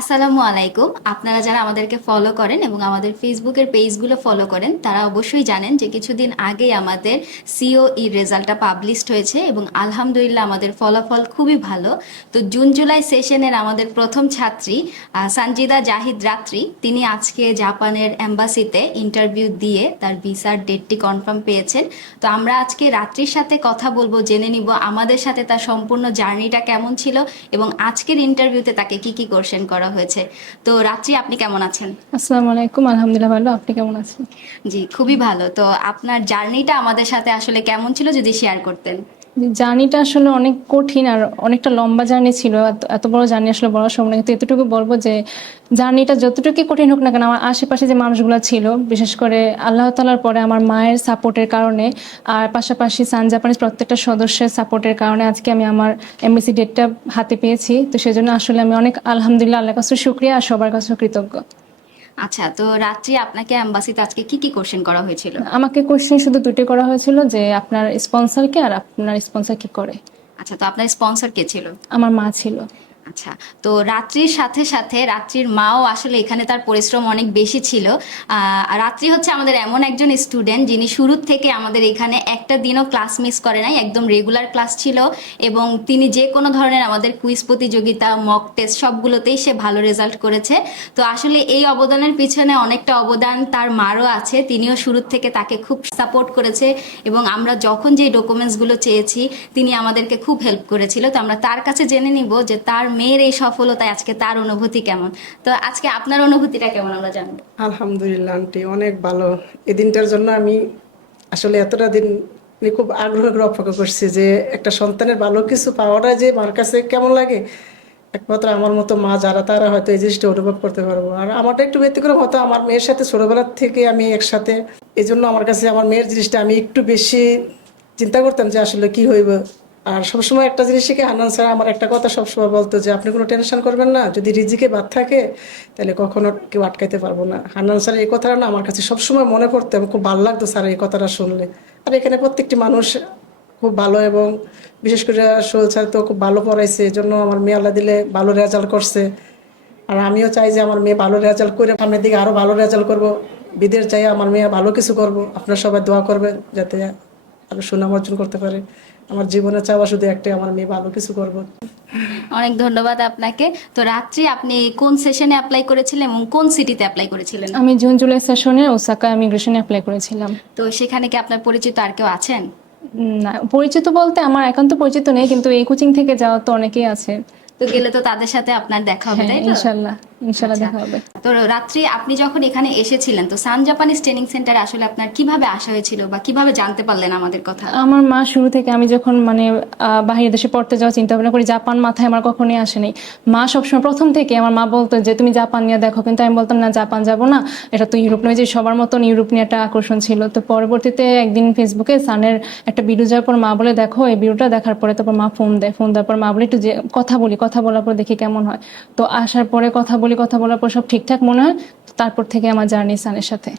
আসসালামু আলাইকুম। আপনারা যারা আমাদেরকে ফলো করেন এবং আমাদের ফেসবুকের পেজগুলো ফলো করেন তারা অবশ্যই জানেন যে কিছুদিন আগেই আমাদের সিও ই রেজাল্টটা পাবলিশড হয়েছে এবং আলহামদুলিল্লাহ আমাদের ফলাফল খুবই ভালো। তো জুন জুলাই সেশনের আমাদের প্রথম ছাত্রী আহ, সঞ্জিদা জাহিদ রাত্রি তিনি আজকে জাপানের এম্বাসিতে ইন্টারভিউ দিয়ে তার ভিসার ডেটটি কনফার্ম পেয়েছেন। তো আমরা আজকে রাত্রির সাথে কথা বলব জেনে নিব আমাদের সাথে তার সম্পূর্ণ জার্নিটা কেমন ছিল এবং আজকের ইন্টারভিউতে তাকে কি কি কোশ্চেন করা হয়েছে। তো রাত্রি আপনি কেমন আছেন? আসসালামু আলাইকুম আলহামদুলিল্লাহ ভালো। আপনি কেমন আছেন? জি খুবই ভালো। তো আপনার জার্নিটা আমাদের সাথে আসলে কেমন ছিল যদি শেয়ার করতেন? জার্নিটা আসলে অনেক কঠিন আর অনেকটা লম্বা জার্নি ছিল। এত- বড় জার্নি আসলে বড় সম্ভব না। কিন্তু এতটুকু বলব যে জার্নিটা যতটুকু কঠিন হোক না কেন, আমার আশেপাশে যে মানুষগুলো ছিল, বিশেষ করে আল্লাহ তালার পরে আমার মায়ের সাপোর্টের কারণে আর পাশাপাশি সান জাপানিজ প্রত্যেকটা সদস্যের সাপোর্টের কারণে আজকে আমি আমার এমবিসি ডেটটা হাতে পেয়েছি। তো সেজন্য আসলে আমি অনেক আলহামদুলিল্লাহ আল্লাহর কাছে শুক্রিয়া আর সবার কাছে কৃতজ্ঞ। আচ্ছা তো রাত্রি আপনাকে অ্যাম্বাসিতে আজকে কি কি কোশ্চেন করা হয়েছিল? আমাকে কোশ্চেন শুধু দুটো করা হয়েছিল যে আপনার স্পন্সর কে আর আপনার স্পন্সর কি করে। আচ্ছা তো আপনার স্পন্সর কে ছিল? আমার মা ছিল। আচ্ছা তো রাত্রির সাথে সাথে রাত্রির মাও আসলে এখানে তার পরিশ্রম অনেক বেশি ছিল। রাত্রি হচ্ছে আমাদের এমন একজন স্টুডেন্ট যিনি শুরুর থেকে আমাদের এখানে একটা দিনও ক্লাস মিস করে নাই, একদম রেগুলার ক্লাস ছিল এবং তিনি যে কোনো ধরনের আমাদের কুইজ প্রতিযোগিতা মক টেস্ট সবগুলোতেই সে ভালো রেজাল্ট করেছে। তো আসলে এই অবদানের পিছনে অনেকটা অবদান তার মারও আছে, তিনিও শুরুর থেকে তাকে খুব সাপোর্ট করেছে এবং আমরা যখন যে ডকুমেন্টসগুলো চেয়েছি, তিনি আমাদেরকে খুব হেল্প করেছিল। তো আমরা তার কাছে জেনে নিব যে তার মেয়ের এই সফলতায় আজকে তার অনুভূতি কেমন? তো আজকে আপনার অনুভূতিটা কেমন আমরা জানব। আলহামদুলিল্লাহ, আন্টি, অনেক ভালো। এই দিনটার জন্য আমি আসলে এতটা দিন খুব আগ্রহ অপেক্ষা করছি যে একটা সন্তানের ভালো কিছু পাওয়াটা যে মার কাছে কেমন লাগে, একমাত্র আমার মতো মা যারা, তারা হয়তো এই জিনিসটা অনুভব করতে পারব। আর আমারটা একটু ব্যতিক্রম হতো, আমার মেয়ের সাথে ছোটবেলার থেকে আমি একসাথে এই জন্য আমার কাছে আমার মেয়ের জিনিসটা আমি একটু বেশি চিন্তা করতাম যে আসলে কি হইব। আর সবসময় একটা জিনিস শিখে হান্নান স্যার আমার একটা কথা সবসময় বলতো যে, আপনি কোনো টেনশন করবেন না, যদি রিজিকে বাদ থাকে, তাহলে কখনো কেউ আটকাইতে পারব না। হান্নান স্যার এই কথাটা না আমার কাছে সবসময় মনে পড়তো এবং খুব ভালো লাগতো স্যার এই কথাটা শুনলে। আর এখানে প্রত্যেকটি মানুষ খুব ভালো এবং বিশেষ করে সোহেল স্যার তো খুব ভালো পড়াইছে, এই জন্য আমার মেয়ে আল্লাহ দিলে ভালো রেজাল্ট করছে। আর আমিও চাই যে, আমার মেয়ে ভালো রেজাল্ট করে সামনের দিকে আরও ভালো রেজাল্ট করব। বিদেশ চাই আমার মেয়ে ভালো কিছু করব। আপনারা সবাই দোয়া করবেন যাতে আরও সুনাম অর্জন করতে পারে। আমার জীবনে চাওয়া শুধু একটাই আমার মেয়ে ভালো কিছু করব। অনেক ধন্যবাদ আপনাকে। তো রাত্রি আপনি কোন সেশনে অ্যাপ্লাই করেছিলেন এবং কোন সিটিতে অ্যাপ্লাই করেছিলেন? আমি জুন জুলাই সেশনে ওসাকা ইমিগ্রেশনে অ্যাপ্লাই করেছিলাম। তো সেখানে কি আপনার পরিচিত আর কেউ আছেন? উম, না পরিচিত বলতে আমার একান্ত পরিচিত নেই কিন্তু এই কোচিং থেকে যাওয়া তো অনেকেই আছে। তো গেলে তো তাদের সাথে আপনার দেখা হবে হ্যাঁ তাই তো? ইনশাল্লাহ। ইনশাল্লাহ আচ্ছা। দেখা হবে। তো রাত্রি আপনি যখন এখানে এসেছিলেন তো সান জাপানিজ ট্রেনিং সেন্টারে আসলে আপনার কীভাবে আসা হয়েছিল বা কীভাবে জানতে পারলেন আমাদের কথা? আমার মা শুরু থেকে আমি যখন মানে আহ, বাহির দেশে পড়তে যাওয়ার চিন্তা ভাবনা করি জাপান মাথায় আমার কখনোই আসেনি মা সবসময় প্রথম থেকে আমার মা বলতো যে তুমি জাপান নিয়ে দেখো। কিন্তু আমি বলতাম না জাপান যাব না। এটা তো ইউরোপ নয় যে সবার মতন ইউরোপ নিয়ে একটা আকর্ষণ ছিল। তো পরবর্তীতে একদিন ফেসবুকে সানের একটা ভিডিও যাওয়ার পর মা বলে দেখো এই ভিডিওটা দেখার পরে তারপর মা ফোন দেয়। ফোন দেওয়ার পর মা বলে একটু যে কথা বলি। কথা বলার পর দেখি কেমন হয়। তো আসার পরে কথা বলি কথা বলার পর সব ঠিকঠাক মনে হয় তারপর থেকে আমার জার্নি সানের সাথে।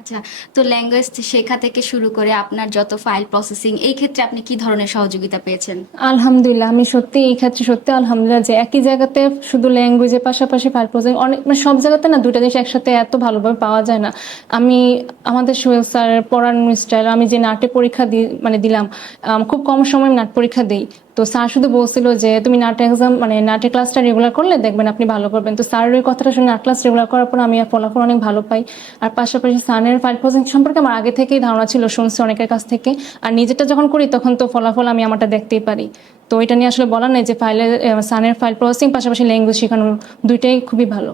আচ্ছা তো ল্যাঙ্গুয়েজ শেখা থেকে শুরু করে আপনার যত ফাইল প্রসেসিং এই ক্ষেত্রে আপনি কি ধরনের সহযোগিতা পেয়েছেন? আলহামদুলিল্লাহ আমি সত্যি এই ক্ষেত্রে সত্যি আলহামদুলিল্লাহ যে একই জায়গাতে শুধু ল্যাঙ্গুয়েজের পাশাপাশি ফাইল প্রসেসিং অনেক মানে সব জায়গাতে না দুটা জিনিস একসাথে এত ভালোভাবে পাওয়া যায় না। আমি আমাদের সোহেল স্যার পড়ানোর স্টাইল আমি যে নাটে পরীক্ষা দি মানে দিলাম খুব কম সময় নাট পরীক্ষা দিই। তো স্যার শুধু বলছিল যে, তুমি নাটে এক্সাম মানে নাটে ক্লাসটা রেগুলার করলে দেখবেন আপনি ভালো করবেন। তো স্যারের ওই কথাটা শুনে নাট ক্লাস রেগুলার করার পর আমি ফলাফল অনেক ভালো পাই। আর পাশাপাশি সানের ফাইল প্রসেসিং সম্পর্কে আমার আগে থেকেই ধারণা ছিল শুনছি অনেকের কাছ থেকে। আর নিজেরটা যখন করি তখন তো ফলাফল আমি আমারটা দেখতেই পারি। তো এটা নিয়ে আসলে বলার নেই যে ফাইলের সানের ফাইল প্রসেসিং পাশাপাশি ল্যাঙ্গুয়েজ শেখানোর দুইটাই খুবই ভালো।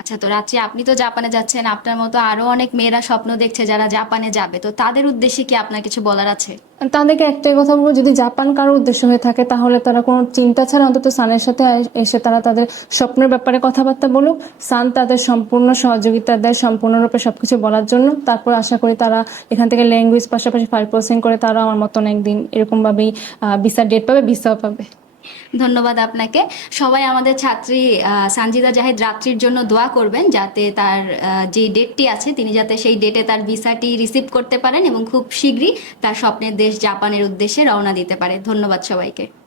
আচ্ছা তো রাত্রি আপনি তো জাপানে যাচ্ছেন, আপনার মতো আরও অনেক মেয়েরা স্বপ্ন দেখছে যারা জাপানে যাবে। তো তাদের উদ্দেশ্যে কি আপনার কিছু বলার আছে? তাদেরকে একটাই কথা বলব, যদি জাপান কারোর উদ্দেশ্য হয়ে থাকে, তাহলে তারা কোনো চিন্তা ছাড়া অন্তত সানের সাথে এসে তারা তাদের স্বপ্নের ব্যাপারে কথাবার্তা বলুক। সান তাদের সম্পূর্ণ সহযোগিতা দেয়, সম্পূর্ণরূপে সবকিছু বলার জন্য। তারপর আশা করি তারা এখান থেকে ল্যাঙ্গুয়েজ পাশাপাশি ফাইভ প্রসেসিং করে তারা আমার মতন একদিন এরকম ভাবেই ভিসা ডেট পাবে ভিসাও পাবে। ধন্যবাদ আপনাকে। সবাই আমাদের ছাত্রী সানজিদা জাহেদ রাত্রির জন্য দোয়া করবেন যাতে তার যে ডেটটি আছে তিনি যাতে সেই ডেটে তার ভিসাটি রিসিভ করতে পারেন এবং খুব শীঘ্রই তার স্বপ্নের দেশ জাপানের উদ্দেশ্যে রওনা দিতে পারে। ধন্যবাদ সবাইকে।